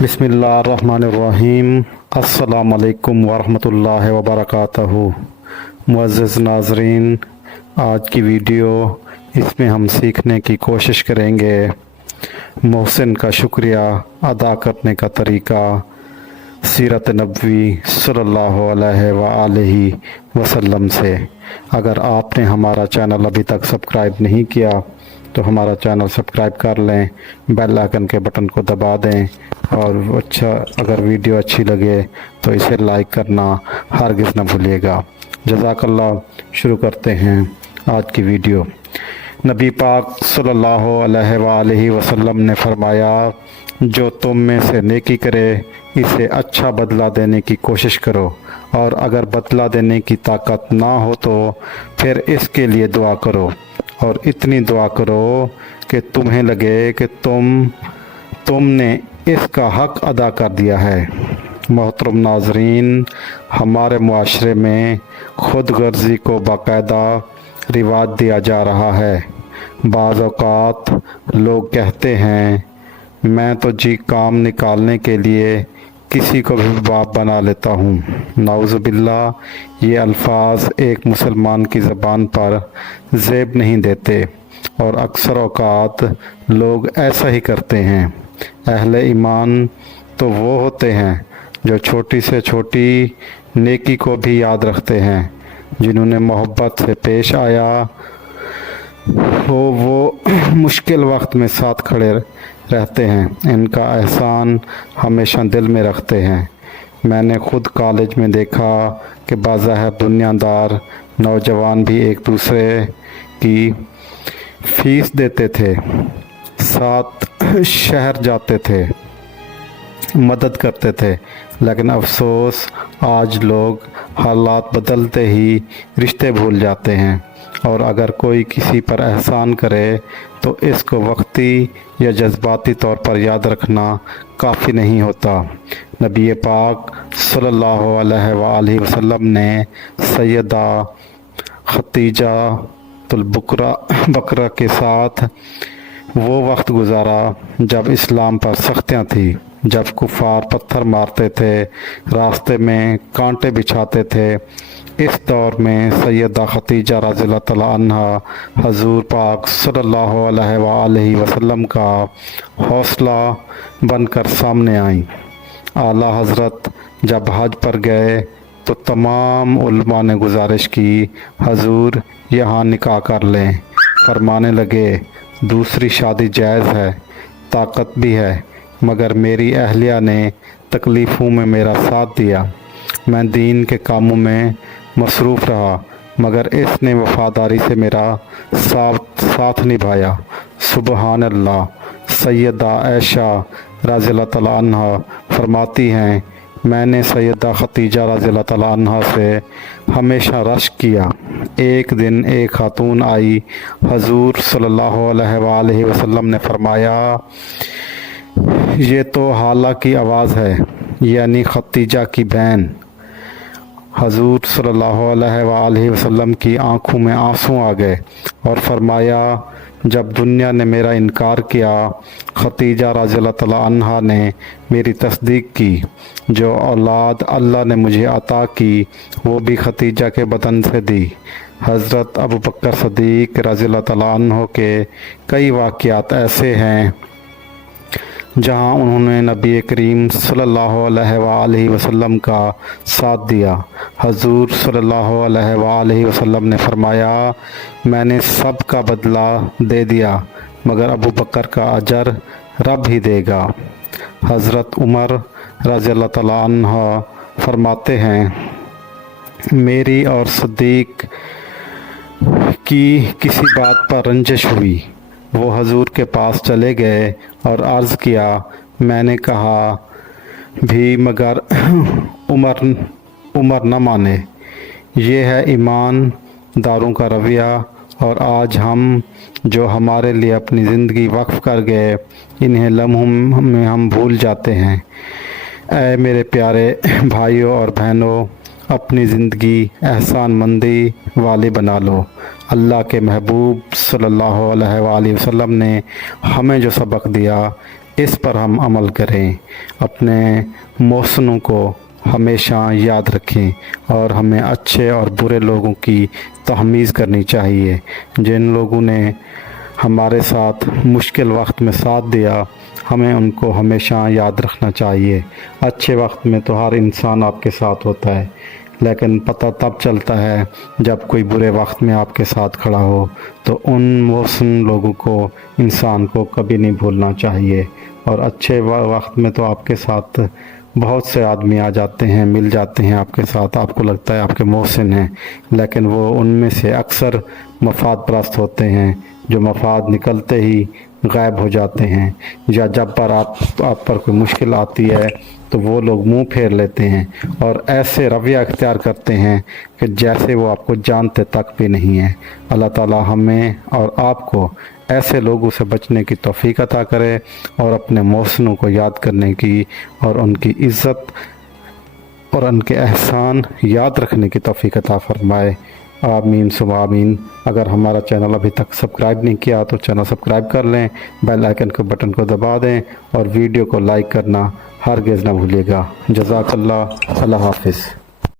बिस्मिल्लाहिर्रहमानिर्रहीम। अस्सलाम वालेकुम वरहमतुल्लाहि वबरकातुहू। मुअज़्ज़िज़ नाज़रीन, आज की वीडियो इसमें हम सीखने की कोशिश करेंगे मोहसिन का शुक्रिया अदा करने का तरीक़ा सीरत नबवी सल्लल्लाहु अलैहि वसल्लम से। अगर आपने हमारा चैनल अभी तक सब्सक्राइब नहीं किया तो हमारा चैनल सब्सक्राइब कर लें, बेल आइकन के बटन को दबा दें और अगर वीडियो अच्छी लगे तो इसे लाइक करना हरगिज़ न भूलिएगा। जज़ाकल्लाह। शुरू करते हैं आज की वीडियो। नबी पाक सल्लल्लाहु अलैहि वसल्लम ने फरमाया, जो तुम में से नेकी करे इसे अच्छा बदला देने की कोशिश करो, और अगर बदला देने की ताकत ना हो तो फिर इसके लिए दुआ करो, और इतनी दुआ करो कि तुम्हें लगे कि तुमने इसका हक़ अदा कर दिया है। मोहतरम नाज़रीन, हमारे मुआशरे में खुद गर्जी को बाकायदा रिवाज दिया जा रहा है। बाज़ औक़ात लोग कहते हैं, मैं तो जी काम निकालने के लिए किसी को भी बाप बना लेता हूँ। नाउज़ुबिल्लाह, ये अल्फाज एक मुसलमान की ज़बान पर ज़ेब नहीं देते, और अक्सर औक़ात लोग ऐसा ही करते हैं। अहले ईमान तो वो होते हैं जो छोटी से छोटी नेकी को भी याद रखते हैं, जिन्होंने मोहब्बत से पेश आया वो मुश्किल वक्त में साथ खड़े रहते हैं, इनका एहसान हमेशा दिल में रखते हैं। मैंने ख़ुद कॉलेज में देखा कि बाज़ाहिर दुनियादार नौजवान भी एक दूसरे की फ़ीस देते थे, साथ शहर जाते थे, मदद करते थे, लेकिन अफसोस आज लोग हालात बदलते ही रिश्ते भूल जाते हैं, और अगर कोई किसी पर एहसान करे तो इसको वक्ती या जज्बाती तौर पर याद रखना काफ़ी नहीं होता। नबी पाक सल्लल्लाहु अलैहि वसल्लम ने सैयदा खतीजा तुल बकरा के साथ वो वक्त गुजारा जब इस्लाम पर सख्तियाँ थी, जब कुफार पत्थर मारते थे, रास्ते में कांटे बिछाते थे। इस दौर में सैयदा खतीजा रज़ियल्लाहु तआला अन्हा हजूर पाक सल्लल्लाहु अलैहि वसल्लम का हौसला बनकर सामने आईं। आला हज़रत जब हज पर गए तो तमाम उलमा ने गुजारिश की, हजूर यहाँ निकाह कर लें। फरमाने लगे, दूसरी शादी जायज़ है, ताकत भी है, मगर मेरी अहलिया ने तकलीफ़ों में मेरा साथ दिया। मैं दीन के कामों में मसरूफ़ रहा, मगर इसने वफ़ादारी से मेरा साथ निभाया। सुबहान अल्लाह। सैयदा आयशा रज़ियल्लाहु तआला अन्हा फरमाती हैं, मैंने सैयदा खतीजा रज़ियल्लाहु तआला अन्हा से हमेशा रश्क किया। एक दिन एक खातून आई, हजूर सल्लल्लाहु अलैहि वसल्लम ने फरमाया, ये तो हाला की आवाज़ है, यानी खतीजा की बहन। हजूर सल्लल्लाहु अलैहि वसल्लम की आंखों में आंसू आ गए और फरमाया, जब दुनिया ने मेरा इनकार किया, खतीजा रज़ियल्लाहु तआला अन्हा ने मेरी तस्दीक की। जो औलाद अल्लाह ने मुझे अता की वो भी खतीजा के बदन से दी। हज़रत अबू बकर सदीक रज़ियल्लाहु तआला अन्हु के कई वाक़यात ऐसे हैं जहाँ उन्होंने नबी करीम सल्लल्लाहु अलैहि वसल्लम का साथ दिया। हजूर सल्लल्लाहु अलैहि वसल्लम ने फरमाया, मैंने सब का बदला दे दिया, मगर अबू बकर का अजर रब ही देगा। हज़रत उमर रज़ियल्लाहु तआला अन्हु फरमाते हैं, मेरी और सदीक की किसी बात पर रंजिश हुई। वो हजूर के पास चले गए और अर्ज़ किया, मैंने कहा भी, मगर उमर न माने। ये है ईमानदारों का रवैया, और आज हम जो हमारे लिए अपनी ज़िंदगी वक्फ़ कर गए, इन्हें लम्हों में हम भूल जाते हैं। ऐ मेरे प्यारे भाइयों और बहनों, अपनी ज़िंदगी एहसानमंदी वाली बना लो। अल्लाह के महबूब सल्लल्लाहु अलैहि वसल्लम ने हमें जो सबक दिया, इस पर हम अमल करें। अपने मौसनों को हमेशा याद रखें और हमें अच्छे और बुरे लोगों की तहमीज़ करनी चाहिए। जिन लोगों ने हमारे साथ मुश्किल वक्त में साथ दिया, हमें उनको हमेशा याद रखना चाहिए। अच्छे वक्त में तो हर इंसान आपके साथ होता है, लेकिन पता तब चलता है जब कोई बुरे वक्त में आपके साथ खड़ा हो। तो उन मोहसिन लोगों को, इंसान को कभी नहीं भूलना चाहिए। और अच्छे वक्त में तो आपके साथ बहुत से आदमी आ जाते हैं, मिल जाते हैं आपके साथ, आपको लगता है आपके मोहसिन हैं, लेकिन वो उनमें से अक्सर मफाद परस्त होते हैं, जो मफाद निकलते ही गायब हो जाते हैं। या जब पर आप पर कोई मुश्किल आती है तो वो लोग मुंह फेर लेते हैं और ऐसे रवैया इख्तियार करते हैं कि जैसे वो आपको जानते तक भी नहीं है। अल्लाह ताला हमें और आपको ऐसे लोगों से बचने की तौफीक अता करे और अपने मोहसिनों को याद करने की और उनकी इज़्ज़त और उनके एहसान याद रखने की तौफीक अता फरमाए। आमीन सुबह आमीन। अगर हमारा चैनल अभी तक सब्सक्राइब नहीं किया तो चैनल सब्सक्राइब कर लें, बेल आइकन के बटन को दबा दें और वीडियो को लाइक करना हरगिज़ ना भूलिएगा। जज़ाकल्लाह। अल्लाह हाफ़िज़।